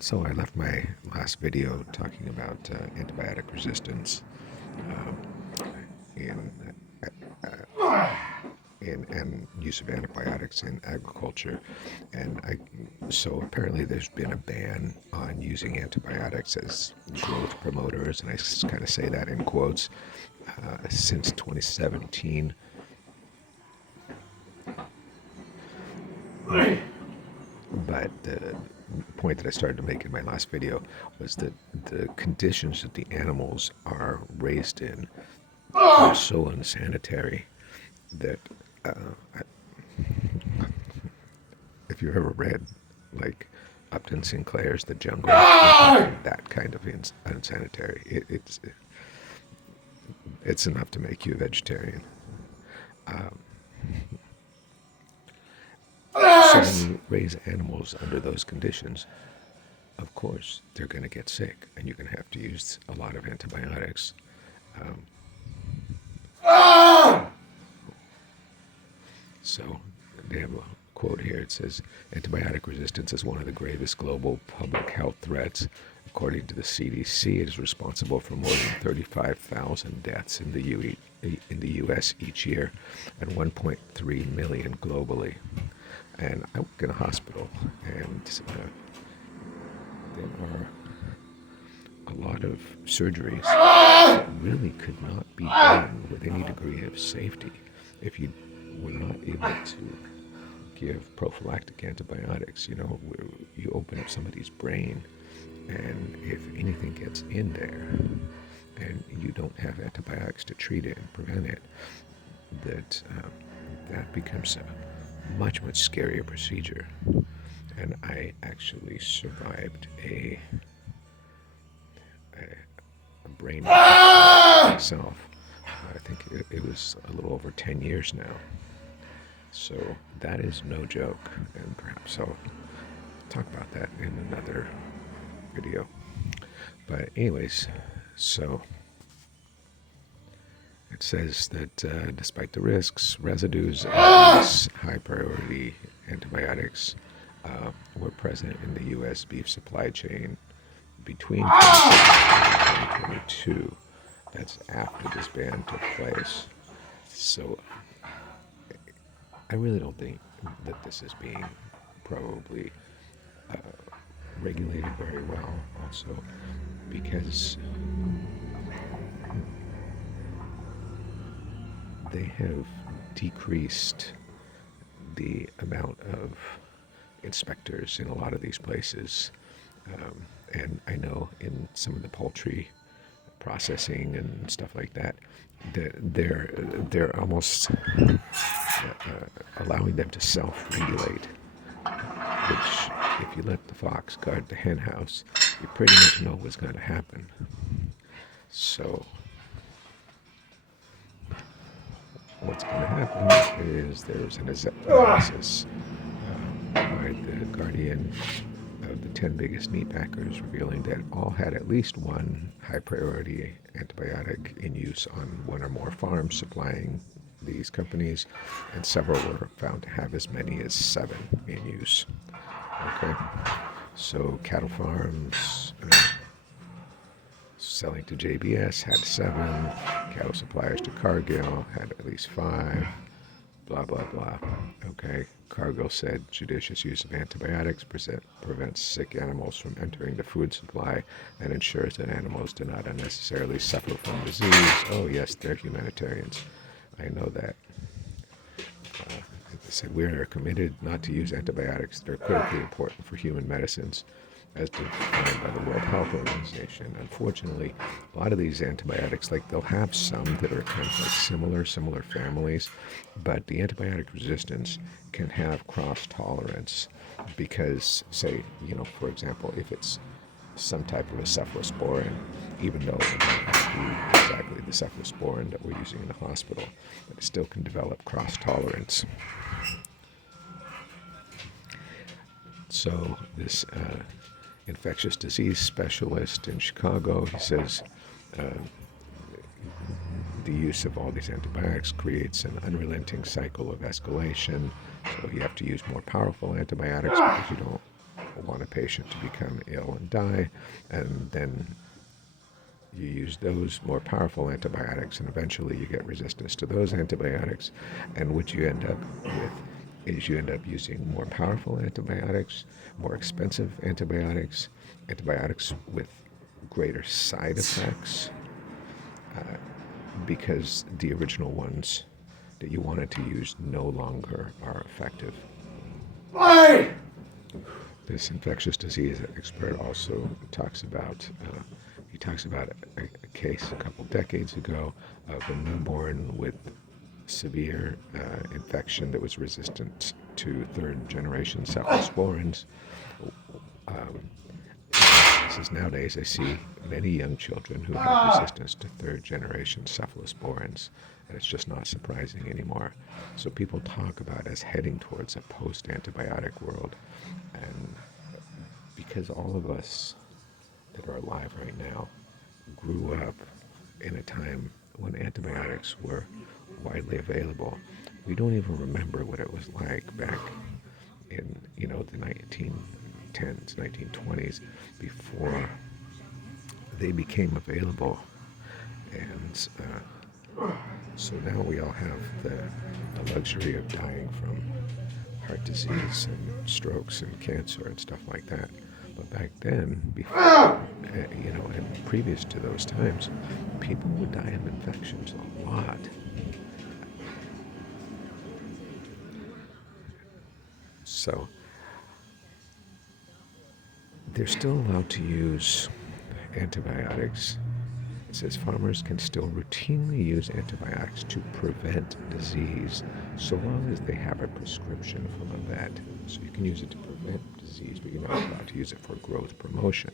So I left my last video talking about antibiotic resistance um, in, and use of antibiotics in agriculture, and so apparently there's been a ban on using antibiotics as growth promoters, and I kind of say that in quotes, since 2017. But the point that I started to make in my last video was that the conditions that the animals are raised in are so unsanitary that if you've ever read like Upton Sinclair's The Jungle, that kind of unsanitary, it's enough to make you a vegetarian. So when you raise animals under those conditions, of course they're going to get sick, and you're going to have to use a lot of antibiotics. So they have a quote here. It says, antibiotic resistance is one of the gravest global public health threats. According to the CDC, it is responsible for more than 35,000 deaths in the U.S. each year and 1.3 million globally. And I work in a hospital, and there are a lot of surgeries that really could not be done with any degree of safety if you were not able to give prophylactic antibiotics. You know, you open up somebody's brain, and if anything gets in there and you don't have antibiotics to treat it and prevent it, that becomes a much scarier procedure. And I actually survived a brain myself. I think it was a little over 10 years now. So that is no joke, and perhaps I'll talk about that in another video. But anyways, so it says that despite the risks, residues of these high priority antibiotics were present in the U.S. beef supply chain between 2016 and 2022. That's after this ban took place. So I really don't think that this is being probably regulated very well, also because they have decreased the amount of inspectors in a lot of these places. And I know in some of the poultry processing and stuff like that, they're almost allowing them to self-regulate, which if you let the fox guard the hen house, you pretty much know what's going to happen. So what's going to happen is there's an analysis by the Guardian of the 10 biggest meat packers revealing that all had at least one high-priority antibiotic in use on one or more farms supplying these companies, and several were found to have as many as 7 in use. Okay, so cattle farms selling to JBS had 7, cattle suppliers to Cargill had at least 5, blah, blah, blah. Okay, Cargill said judicious use of antibiotics prevents sick animals from entering the food supply and ensures that animals do not unnecessarily suffer from disease. Oh yes, they're humanitarians. I know that. They said, we are committed not to use antibiotics. They're critically important for human medicines, as defined by the World Health Organization. Unfortunately, a lot of these antibiotics, like they'll have some that are kind of like similar families, but the antibiotic resistance can have cross tolerance because, say, you know, for example, if it's some type of a cephalosporin, even though it might not be exactly the cephalosporin that we're using in the hospital, but it still can develop cross tolerance. So this infectious disease specialist in Chicago, he says the use of all these antibiotics creates an unrelenting cycle of escalation. So you have to use more powerful antibiotics because you don't want want a patient to become ill and die, and then you use those more powerful antibiotics, and eventually you get resistance to those antibiotics. And what you end up with is you end up using more powerful antibiotics, more expensive antibiotics, antibiotics with greater side effects, because the original ones that you wanted to use no longer are effective. This infectious disease expert also talks about a case a couple decades ago of a newborn with severe infection that was resistant to third-generation cephalosporins. This is nowadays I see many young children who have resistance to third-generation cephalosporins, and it's just not surprising anymore. So people talk about us heading towards a post-antibiotic world, and because all of us that are alive right now grew up in a time when antibiotics were widely available, we don't even remember what it was like back in, the 1910s, 1920s, before they became available. And so now we all have the luxury of dying from heart disease and strokes and cancer and stuff like that. But back then, before, and previous to those times, people would die of infections a lot. So they're still allowed to use antibiotics. It says farmers can still routinely use antibiotics to prevent disease so long as they have a prescription from a vet. So you can use it to prevent disease, but you're not allowed to use it for growth promotion.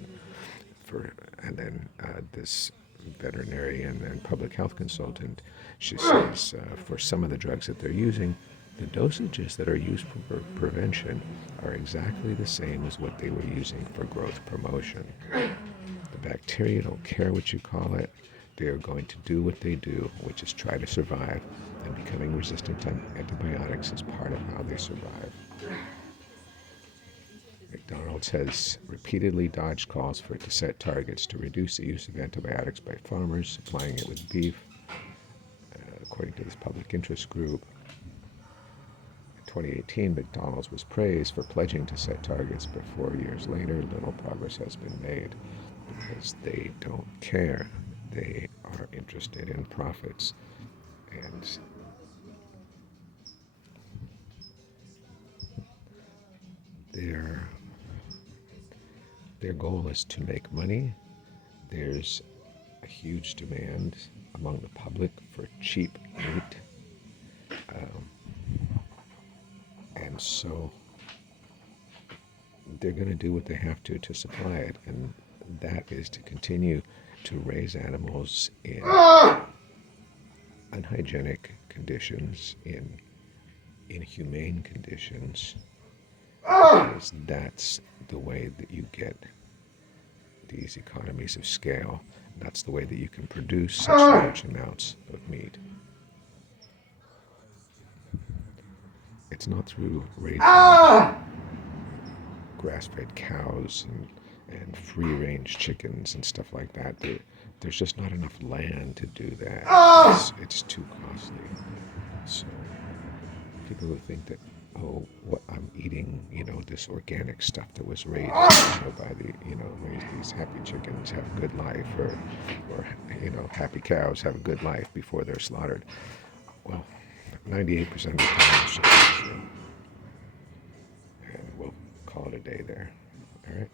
And then this veterinarian and public health consultant, she says for some of the drugs that they're using, the dosages that are used for prevention are exactly the same as what they were using for growth promotion. The bacteria don't care what you call it. They are going to do what they do, which is try to survive, and becoming resistant to antibiotics is part of how they survive. McDonald's has repeatedly dodged calls for it to set targets to reduce the use of antibiotics by farmers supplying it with beef, according to this public interest group. In 2018, McDonald's was praised for pledging to set targets, but 4 years later, little progress has been made because they don't care. They are interested in profits. And their goal is to make money. There's a huge demand among the public for cheap meat. And so they're going to do what they have to supply it. And that is to continue to raise animals in unhygienic conditions, in inhumane conditions, because that's the way that you get these economies of scale. That's the way that you can produce such large amounts of meat. It's not through raising grass-fed cows and free-range chickens and stuff like that. There's just not enough land to do that. It's too costly. So people who think that, what I'm eating, this organic stuff that was raised, by raise these happy chickens, have a good life, or happy cows have a good life before they're slaughtered. Well, 98% of the time it's just not true. And we'll call it a day there. All right?